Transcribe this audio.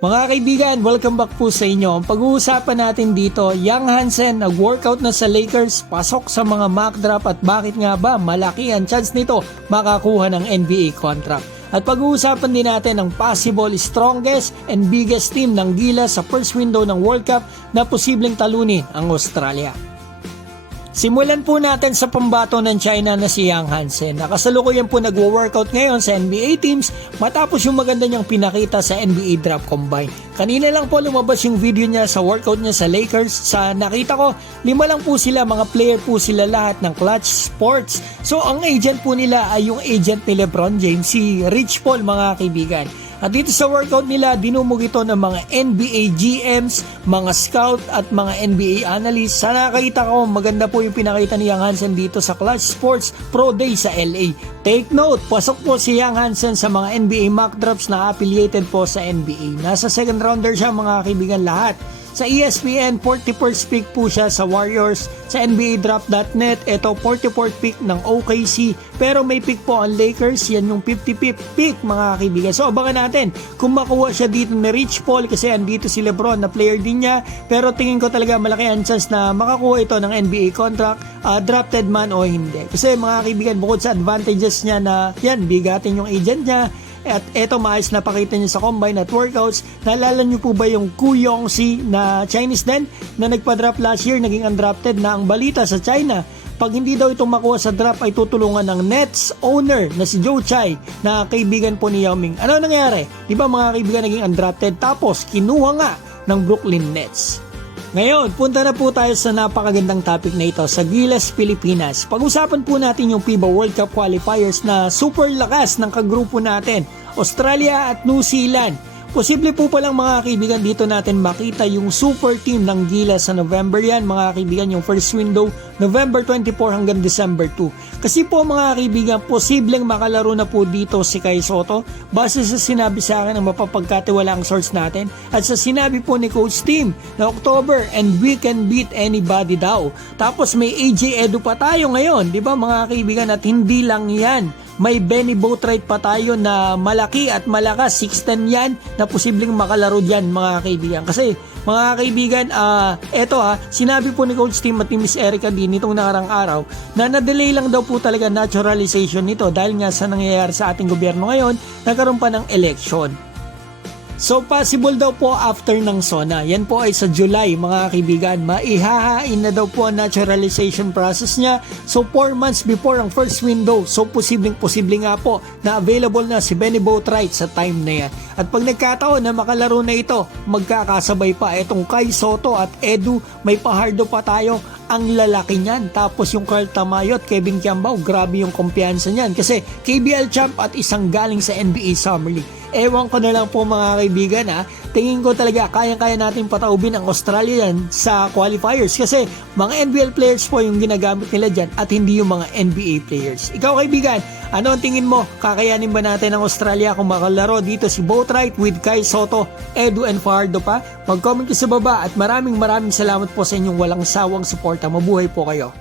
Mga kaibigan, welcome back po sa inyo. Ang pag-uusapan natin dito, Young Hansen nag-workout na sa Lakers, pasok sa mga mock draft at bakit nga ba malaki ang chance nito makakuha ng NBA contract. At pag-uusapan din natin ang possible strongest and biggest team ng Gilas sa first window ng World Cup na posibleng talunin ang Australia. Simulan po natin sa pambato ng China na si Young Hansen. Nakasalukuyan po nagwo-workout ngayon sa NBA teams matapos yung maganda niyang pinakita sa NBA Draft Combine. Kanina lang po lumabas yung video niya sa workout niya sa Lakers. Sa nakita ko, 5 lang po sila, mga player po sila lahat ng Clutch Sports. So ang agent po nila ay yung agent ni LeBron James, si Rich Paul mga kaibigan. At dito sa workout nila, dinumog ito ng mga NBA GMs, mga scout at mga NBA analysts. Sa nakita ko, maganda po yung pinakita ni Young Hansen dito sa Clutch Sports Pro Day sa LA. Take note, pasok po si Young Hansen sa mga NBA mock drafts na affiliated po sa NBA. Nasa second rounder siya mga kaibigan lahat. Sa ESPN, 41st pick po siya sa Warriors. Sa NBADraft.net, ito 44th pick ng OKC. Pero may pick po ang Lakers, yan yung 55th pick mga kaibigan. So abangan natin kung makuha siya dito ni Rich Paul kasi andito si LeBron na player din niya. Pero tingin ko talaga malaki ang chance na makakuha ito ng NBA contract, drafted man o hindi. Kasi mga kaibigan, bukod sa advantages niya na yan, bigatin yung agent niya, at eto maayos na pakita niya sa combine at workouts. Naalala niyo po ba yung Ku Yongsi na Chinese din na nagpa-draft last year, naging undrafted na? Ang balita sa China, pag hindi daw itong makuha sa draft ay tutulungan ng Nets owner na si Joe Tsai na kaibigan po ni Yao Ming. Ano nangyari? Di ba mga kaibigan naging undrafted tapos kinuha nga ng Brooklyn Nets. Ngayon, punta na po tayo sa napakagandang topic na ito sa Gilas, Pilipinas. Pag-usapan po natin yung FIBA World Cup qualifiers na super lakas ng kagrupo natin, Australia at New Zealand. Posible po palang mga kaibigan dito natin makita yung super team ng Gilas sa November yan mga kaibigan, yung first window November 24 hanggang December 2. Kasi po mga kaibigan, posibleng makalaro na po dito si Kai Sotto base sa sinabi sa akin ng mapapagkatiwalaang source natin at sa sinabi po ni Coach Tim na October and we can beat anybody daw. Tapos may AJ Edu pa tayo ngayon, di ba mga kaibigan, at hindi lang yan. May Benny Boatwright pa tayo na malaki at malakas, 6'10 yan, na posibleng makalaro dyan mga kaibigan. Kasi mga kaibigan, sinabi po ni Coach Tim at ni Miss Erica din nitong nakarang araw na na-delay lang daw po talaga naturalization nito dahil nga sa nangyayari sa ating gobyerno ngayon, nagkaroon pa ng election. So possible daw po after ng SONA. Yan po ay sa July mga kaibigan. Maihahain na daw po ang naturalization process niya. So 4 months before ang first window. So posible nga po na available na si Benny Boatwright sa time na yan. At pag nagkataon na makalaro na ito, magkakasabay pa itong Kai Sotto at Edu. May pahardo pa tayo. Ang lalaki niyan. Tapos yung Carl Tamayo at Kevin Kiambao, grabe yung kumpiyansa niyan. Kasi KBL champ at isang galing sa NBA Summer League. Ewan ko na lang po mga kaibigan tingin ko talaga kayang-kaya natin pataubin ang Australia yan sa qualifiers kasi mga NBL players po yung ginagamit nila dyan at hindi yung mga NBA players. Ikaw kaibigan, ano ang tingin mo? Kakayanin ba natin ang Australia kung makalaro dito si Boatwright with Kai Sotto, Edu and Fajardo pa? Mag-comment ka sa baba at maraming salamat po sa inyong walang sawang suporta. Mabuhay po kayo.